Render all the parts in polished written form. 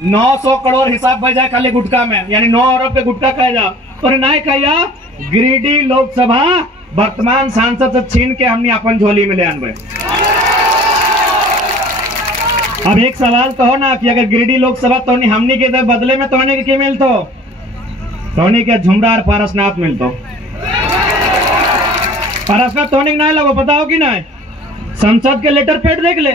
900 करोड़ हिसाब बह जाए खाली गुटखा में, यानी 9 अरब के गुटखा कह जा तो नहीं कहिया। गिरिडीह लोकसभा वर्तमान सांसद से छीन के हमने अपन झोली में ले आनबे। अब एक सवाल तो हो ना कि अगर गिरिडीह लोकसभा तो हमनी के बदले में तोहने के मिलतो, तोहनी के झुमरा और पारसनाथ मिलतो। पारसनाथ तोहनी नहीं लगो, पता हो कि नहीं? संसद के लेटर पैड देख ले।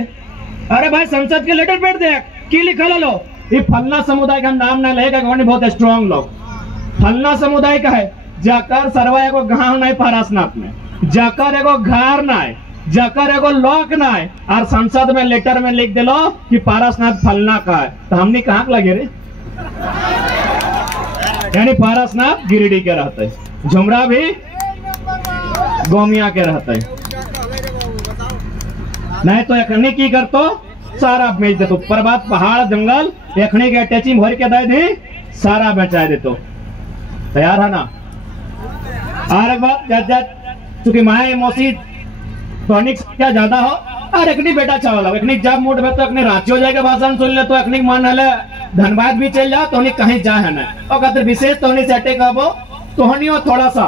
अरे भाई संसद के लेटर पैड देख, की लिखल लो? ये फलना समुदाय का नाम ना लेगा, बहुत स्ट्रॉन्ग लोग। फलना समुदाय का है, जाकर सरवा एगो गांव नहीं पारसनाथ में, जाकर एगो घर नहीं, जाकर एगो लॉक नहीं, और संसद में लेटर में लिख दिलो कि पारसनाथ फलना का है। तो हमने कहाँ लगे रे? यानी पारसनाथ गिरिडीह के रहते, झुमरा भी गोमिया के रहते। नहीं तो एखनी की करतो, सारा बेच देतो। पर्वत पहाड़ जंगल एखनी के अटैचिंग भर के दे दी, सारा बेचा देतो। तैयार है ना? और एक बात, चूंकि माए मौसी टॉनिक क्या ज्यादा हो, और एखनी बेटा चावल हो, एखनी जब मूड में तो एखनी रांची जाएगा भाषण सुन ले, तो एखनी मन हले धनबाद भी चल जाओ, तो कहीं जा है ना। और कहते विशेष तोहनी से अटैक आबो, तोहनी हो थोड़ा सा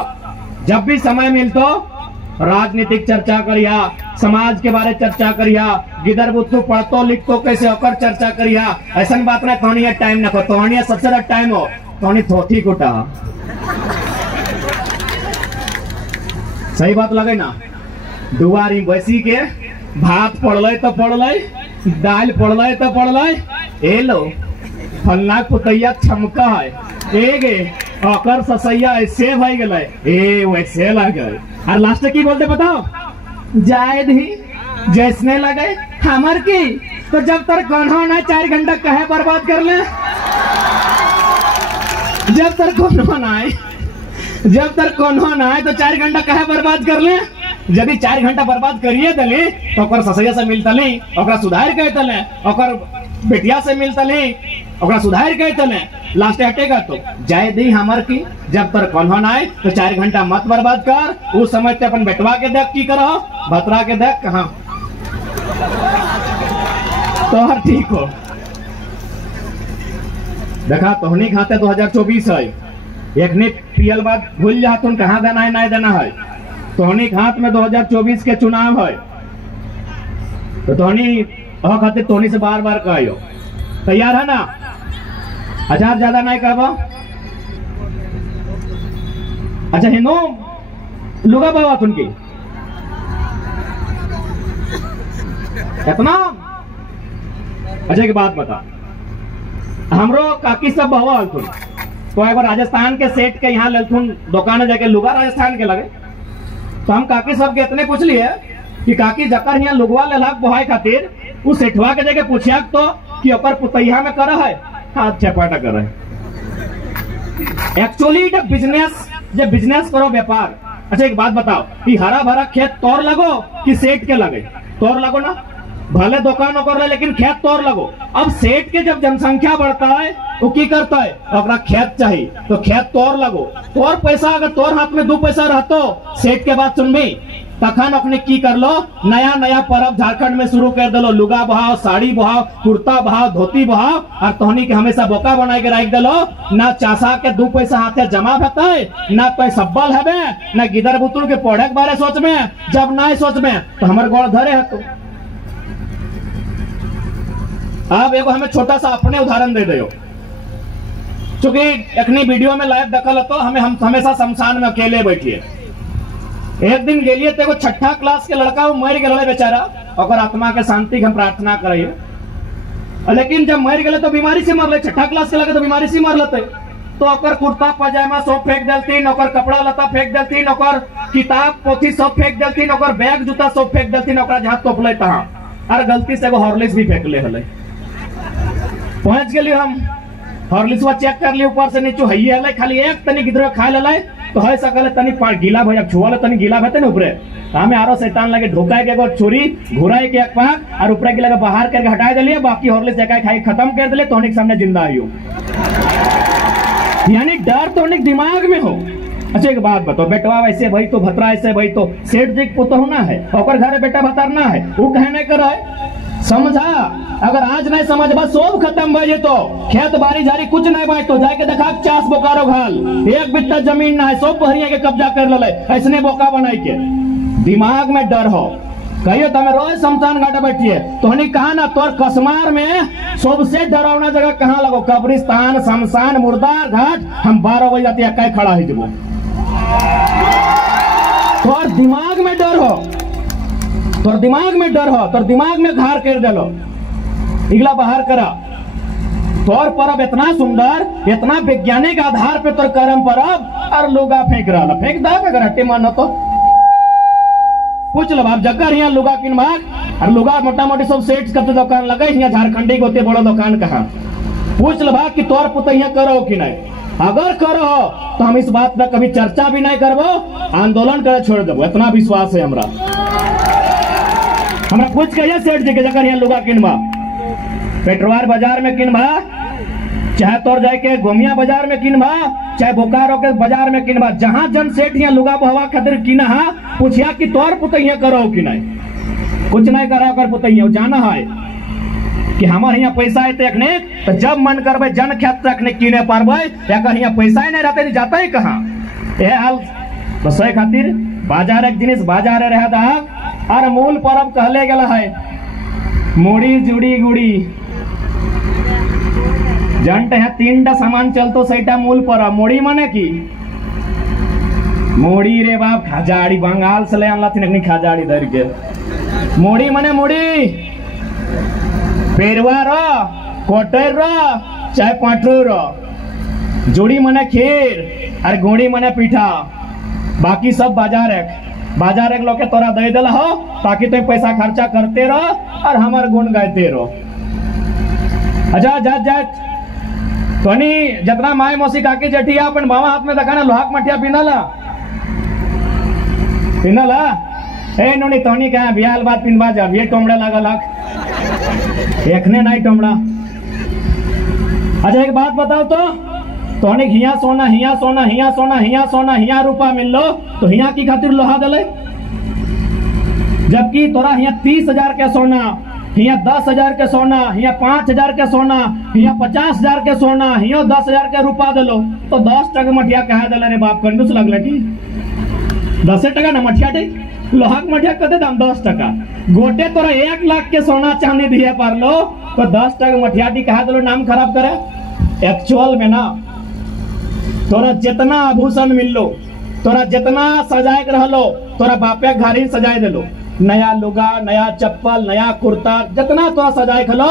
जब भी समय मिलतो राजनीतिक चर्चा करिया, समाज के बारे चर्चा करिया, गिदर बुद्धू पढ़तो लिखतो कैसे होकर चर्चा करिया। ऐसा बात ना तोहनी टाइम ना को, तोहनी सबसे ज्यादा टाइम हो तोहनी थोथी कुटा। सही बात लगे ना? दुआरी बैसी के भात पड़ल तो पड़ल, दाल पड़ल तो पड़ल, ए लो फलना पुतैया छमका है, एगे अकर ससैया ऐसे भाई गए, ए वैसे लगे। और लास्ट की बोलते बताओ, जायद ही जैसने लगे हमर की, तो जब तक कौन ना 4 घंटा कहे बर्बाद कर ले, जब तक कौन आए, जब तक कौन आए तो 4 घंटा कहे बर्बाद कर ले। यदि 4 घंटा बर्बाद करिए दले तो ओकर ससैया से मिलता नहीं, ओकरा सुधार के तले, ओकर बेटिया से मिलता नहीं, ओकरा सुधार के तले, लास्ट हटेगा तो जाए दी हमर की। जब तक कौन आए तो 4 घंटा मत बर्बाद कर, उस समय ते अपन बेटवा के देख की करो, भतरा के देख कहा तो हर ठीक हो। देखा तोहनी खाते 2024 है, एक ने पियल बात भूल जा, तुम कहाँ देना है नहीं देना है। तोहनी हाथ में 2024 के चुनाव है, तो तोहनी खाते तोहनी से बार बार कहो, तैयार है ना? हजार ज्यादा नहीं कहबो। अच्छा हिनो लुगा बाबा तुमकी इतना। अच्छा एक बात बता, हमरो काकी सब बहवा तुम तो एक बार राजस्थान के सेठ के यहाँ ललथुन दुकान जाके लुगा राजस्थान के लगे, तो हम काकी सब के इतने पूछ लिए कि काकी जकर यहाँ लुगवा ललाक बोहाय खातिर उस सेठवा के जगह पूछिया तो कि ओकर पुतैया में कर है, हाथ चपाटा कर है। एक्चुअली जब बिजनेस करो व्यापार। अच्छा एक बात बताओ कि हरा भरा खेत तोड़ लगो कि सेठ के लगे? तोड़ लगो ना, भले दुकान कर ले लेकिन खेत तोड़ लगो। अब सेठ के जब जनसंख्या बढ़ता है वो की करता है, अपना खेत चाहिए तो खेत तोड़ लगो। तोड़ पैसा अगर तोड़ हाथ में 2 पैसा रहतो, सेठ के बात सुनबी तखन अपने की कर लो, नया नया पर्व झारखंड में शुरू कर दलो, लुगा बहाव, साड़ी बहाव, कुर्ता बहाव, धोती बहाव, और तोहनी के हमेशा बोका बना के रख दलो। ना चासा के 2 पैसा हाथे जमा होता है, ना कोई सब्बल है, ना गिदर बुतुल के पढ़े के बारे सोच में, जब ना सोच में तो हमारे गोड़ धरे है। तो अब एगो हमें छोटा सा अपने उदाहरण दे दो, चूंकि एखनी वीडियो में लाइव देखल तो हम हमेशा शमशान में अकेले बैठिए। एक दिन गेलिए तो एगो 6ठा क्लास के लड़का मर गए बेचारा, और आत्मा के शांति हम प्रार्थना करिए। लेकिन जब मर गए तो बीमारी से मरले, 6ठा क्लास के लगे तो बीमारी से मर लेते, तो ओकर कुर्ता पजामा सब फेंक देलतीन, ओकर कपड़ा लता फेंक देलतीन, ओकर किताब पोथी सब फेंक देलतीन, ओकर बैग जूता सब फेंक देलतीन, ओकरा जहां तोपले तहां, और गलती से एगो हॉर्लिक्स भी फेंक ले हले। पहुंच गए हम, हॉर्लिक्सवा चेक कर लिए ऊपर से नीचे है, खाली एक तनी गिदरो खा ले तो है सकल तनी गीला भैया छुआ तनी गीला भते ना ऊपरे, हमें आरो शैतान लगे ढोका के एगो छुरी घुराई के एक पाक और ऊपरे के लगे बाहर करके हटा दिलिए, बाकी हॉर्लिक्स जगह खाई खत्म कर दिले, तोहनी के सामने जिंदा आइयो। यानी डर तोहनी दिमाग में हो। अच्छा एक बात बताओ, बेटवा वैसे भाई तो भतरा ऐसे भाई तो सेठ जी पुतो होना है, और घर बेटा भतारना है, वो कहने कर समझा? अगर आज नहीं समझ बस सब खत्म भाई तो खेत बारी झारी कुछ नहीं बाई तो जाके देखा चास बोकारो घाल एक बिट्टा जमीन ना है सब पहरिया के कब्जा कर ले ऐसने बोका बनाई के दिमाग में डर हो कहियो तो रोज शमशान घाट बैठिए तो हनी कहा ना तोर कसमार में सबसे डरावना जगह कहाँ लगो कब्रिस्तान शमशान मुर्दार घाट हम 12 बजे जाती है खड़ा है जब तोर दिमाग में डर हो तोर दिमाग में डर हो तोर दिमाग में घार कर दलो इगला बाहर करा तोर परब इतना सुंदर इतना वैज्ञानिक आधार पे तोर कर्म परब और लुगा फेंक रहा फेंक दा अगर हट्टे मानो तो पूछ लो आप जगह यहाँ लुगा किन भाग और लुगा मोटा मोटी सब सेठ करते दुकान लगे यहाँ झारखंडी होते बड़ो दुकान कहाँ पूछ लो भाग कि तोर पुत यहाँ करो कि नहीं अगर करो तो हम इस बात पर कभी चर्चा भी नहीं करबो आंदोलन करे छोड़ देबो इतना विश्वास है हमरा पूछ के सेठ जी के जगह यहाँ लुगा किन बा पेटवार बाजार में किन बा चाहे तोर जाए के गोमिया बाजार में किन बा चाहे बोकारो के बाजार में किन बा जहां जन सेठ यहाँ लुगा बहवा खातिर किना हा पूछिया कि तोर पुतैया करो कि नहीं कुछ नहीं करा कर पुतैया जाना है कि हमारे यहाँ पैसा है तखने तो जब मन करबे जन खेत तखने किने पारबे अगर यहाँ पैसा ही नहीं रहते जाता ही कहाँ यह हाल बस खातिर बाजार एक जिनिस बाजार रह दा और मूल परब कहले गला है मुड़ी जुड़ी गुड़ी जंट है 3टा सामान चलतो सैटा मूल परब मुड़ी माने की मुड़ी रे बाप खजाड़ी बंगाल से ले आनला थी खजाड़ी धर के मुड़ी माने मुड़ी पेरवा रो कोटर रो चाहे पाटरू रो जुड़ी माने खीर और गुड़ी माने पीठा बाकी सब बाजार एक लोग के तोरा दे दिला हो ताकि तुम पैसा खर्चा करते रहो और हमार गुण गाते रहो अच्छा जा तोनी जितना माई मौसी काकी जेठिया अपन बाबा हाथ में दिखाना लोहाक मठिया पिनला ए नोनी तोनी कहा बियाल बात पिनवा जा ये टोमड़ा लागल हक एकने नहीं टोमड़ा अच्छा एक बात बताओ तो तोनी हिया सोना हिया सोना हिया सोना हिया सोना हिया रूपा मिल लो तो हिया की खातिर लोहा दले जबकि तोरा हिया 30,000 के सोना हिया 10,000 के सोना हिया 5,000 के सोना हिया 50,000 के सोना हिया 10,000 के रूपा दलो तो 10 टका मठिया कहा दले रे बाप कंडूस लगले की 10 टका ना मठिया दे लोहाक मठिया कते दाम 10 टका गोटे तोरा 1 लाख के सोना चांदी दिए पार लो तो 10 टका मठिया दी कहा दलो नाम खराब करे एक्चुअल में ना तोरा जितना आभूषण मिल लो तोरा जितना सजाए रहलो तोरा बापे घारी सजाए दिलो नया लुगा नया चप्पल नया कुर्ता जितना तोरा सजाए खलो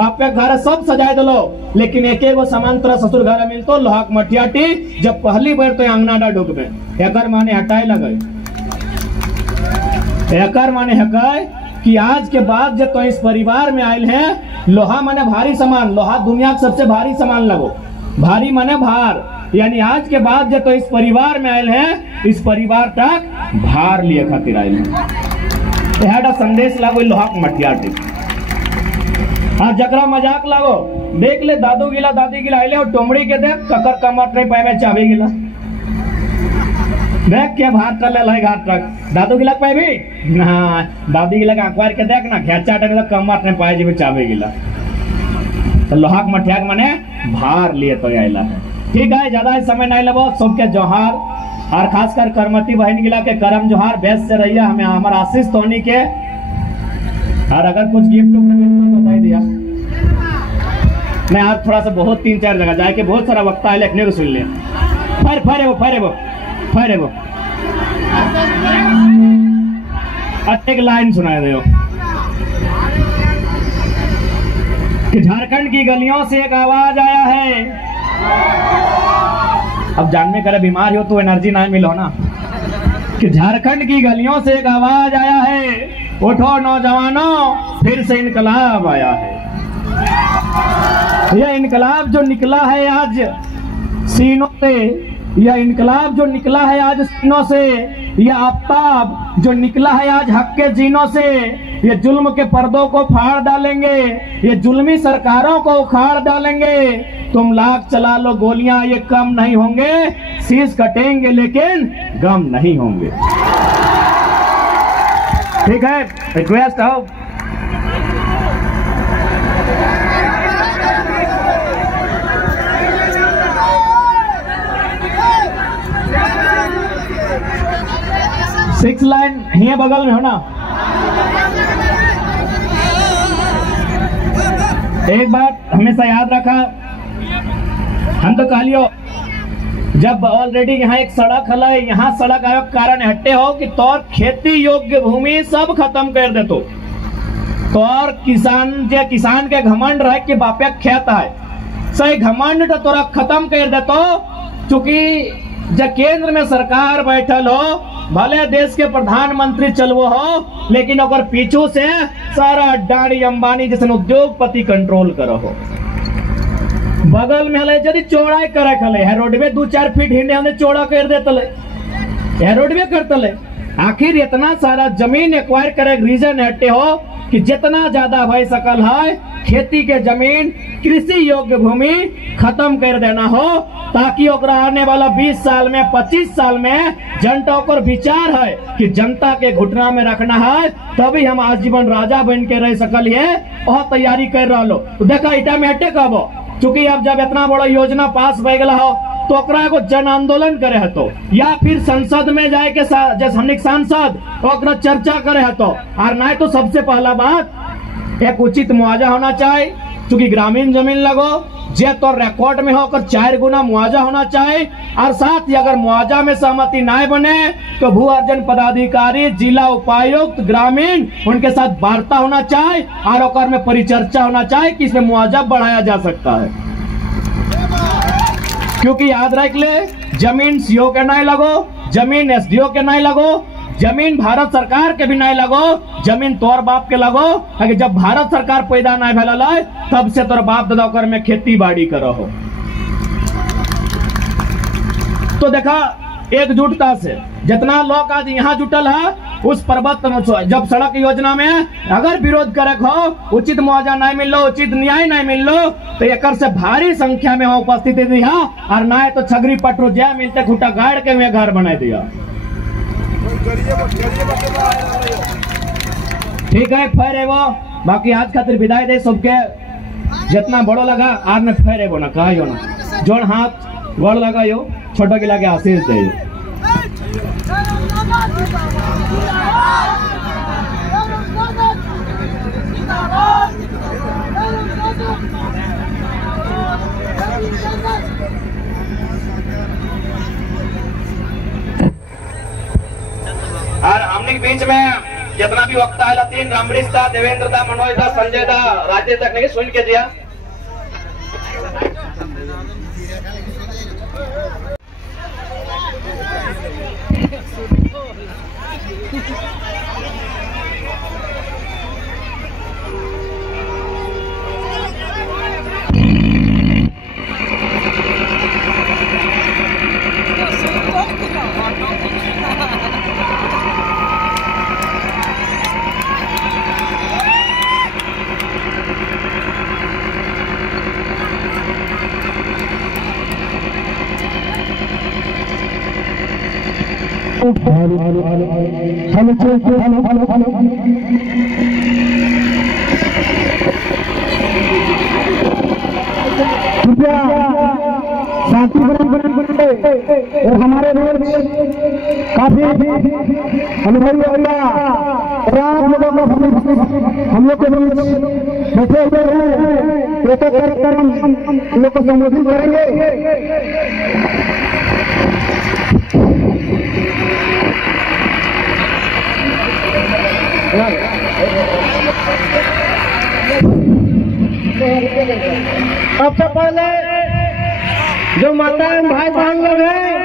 बापे घर सब सजाए दिलो लेकिन एक एगो सामान तोरा ससुर घर मिल तो लोहाक मठियाटी जब पहली बार तो अंगना डा डूब में एकर माने हटाए लगे एकर माने हकाय कि आज के बाद जब तो इस परिवार में आयल है लोहा माने भारी सामान लोहा दुनिया का सबसे भारी सामान लगो भारी माने भार यानी आज के बाद जब तो इस परिवार में आयल है इस परिवार तक भार लिए खातिर आयल है यह संदेश लागो लोहाक मठियाटी आज जकरा मजाक लागो देख ले दादू गिला दादी गिला आइले और टोमड़ी के देख ककर कमर नहीं पाए चाबी गिला देख क्या भार कर ले घाट तक दादू गिला पाए भी ना दादी गिला अखबार के देख ना खेचा टने कमर नहीं पाए जी चाबी गिला तो लोहाक मठियाक माने भार लिए तो आइला है ठीक है ज्यादा समय नहीं लगो सबके जोहार और खासकर करमती बहन गिला के करम जोहार बेस से रहिए हमें हमारा आशीष धोनी के और अगर कुछ गिफ्ट तो बता दिया मैं आज थोड़ा सा बहुत 3-4 जगह जाके बहुत सारा वक्त है लिखने को सुन लिया फरे वो एक लाइन सुनाए दो कि झारखंड की गलियों से एक आवाज आया है अब जानने करे बीमार हो तो एनर्जी ना मिलो ना कि झारखंड की गलियों से एक आवाज आया है उठो नौजवानों फिर से इनकलाब आया है यह इनकलाब जो निकला है आज सीनों से यह इनकलाब जो निकला है आज सीनों से यह आफ्ताब जो निकला है आज हक के जीनों से ये जुल्म के पर्दों को फाड़ डालेंगे ये जुल्मी सरकारों को उखाड़ डालेंगे तुम लाख चला लो गोलियां ये कम नहीं होंगे शीश कटेंगे लेकिन गम नहीं होंगे ठीक है रिक्वेस्ट हो 6 लाइन ये बगल में हो ना। एक बात हमेशा याद रखा, हम तो कहलियो जब ऑलरेडी यहाँ एक सड़क है, यहाँ सड़क आयोग कारण हट्टे हो कि तौर खेती योग्य भूमि सब खत्म कर दे तो और किसान के घमंड रहे कि बापे खेत है, सही घमंड तो तोरा खत्म कर दे तो। चूंकि जब केंद्र में सरकार बैठल हो, भले देश के प्रधानमंत्री चलवो हो, लेकिन अगर पीछू से सारा अडानी अंबानी जैसे उद्योगपति कंट्रोल करो हो। बगल में हले यदि चौड़ा करे खले है रोडवे 2-4 फीट हिंडे हमने चौड़ा कर देतले है रोडवे करतले। आखिर इतना सारा जमीन एक्वायर करे रीजन हटे हो कि जितना ज्यादा भाई सकल है खेती के जमीन कृषि योग्य भूमि खत्म कर देना हो, ताकि ओकरा आने वाला 20 साल में 25 साल में जनता को विचार है कि जनता के घुटना में रखना है, तभी हम आजीवन राजा बन के रह सकल है। बहुत तैयारी कर रहा लो। देखा इटा में हटे कब, चूंकि अब जब इतना बड़ा योजना पास हो गया हो तो ओकरा एगो जन आंदोलन करे है तो, या फिर संसद में जाए के जैसे हमने सांसद ओकरा चर्चा करे है तो, और नहीं तो सबसे पहला बात एक उचित मुआवजा होना चाहिए। चूंकि ग्रामीण जमीन लगो जे तो रिकॉर्ड में होकर 4 गुना मुआवजा होना चाहिए, और साथ ही अगर मुआवजा में सहमति नहीं बने तो भू अर्जन पदाधिकारी, जिला उपायुक्त, ग्रामीण उनके साथ वार्ता होना चाहिए और ओकर में परिचर्चा होना चाहिए कि इसमें मुआवजा बढ़ाया जा सकता है। क्योंकि याद रख ले, जमीन सीओ के नहीं लगो, जमीन एसडीओ के नहीं लगो, जमीन भारत सरकार के भी नहीं लगो, जमीन तोर बाप के लगो। अगर जब भारत सरकार पैदा नहीं भेल तब से तोर बाप दादा कर में खेती बाड़ी करो हो। तो देखा एकजुटता से जितना लोग आज यहाँ जुटल है, उस पर्वत जब सड़क योजना में अगर विरोध करे हो, उचित मुआवजा नहीं मिल लो, उचित न्याय नहीं मिल लो, तो एक से भारी संख्या में वहां उपस्थिति दिया, और ना तो छगरी पटरो जय मिलते खूटा गाड़ के वे घर बना दिया। ठीक है, फिर एगो बाकी आज खातिर विदाई दे सबके। जितना बड़ो लगा आज में फिर एगो ना कहा ना, जोड़ हाथ गोड़ लगायो, छोटो के लागे आशीष दे। और हमने के बीच में जितना भी वक्त आया, 3 अमरीश दा, देवेंद्र दा, मनोज दा, संजय दा, राजेश तक नहीं सुन के दिया। कृपया शांति और हमारे रोज काफी अनुभवी हम लोग के बैठे हुए हैं, एक कर हम लोग को संबोधित करेंगे। सबसे पहले जो माता भाई बहन लोग हैं,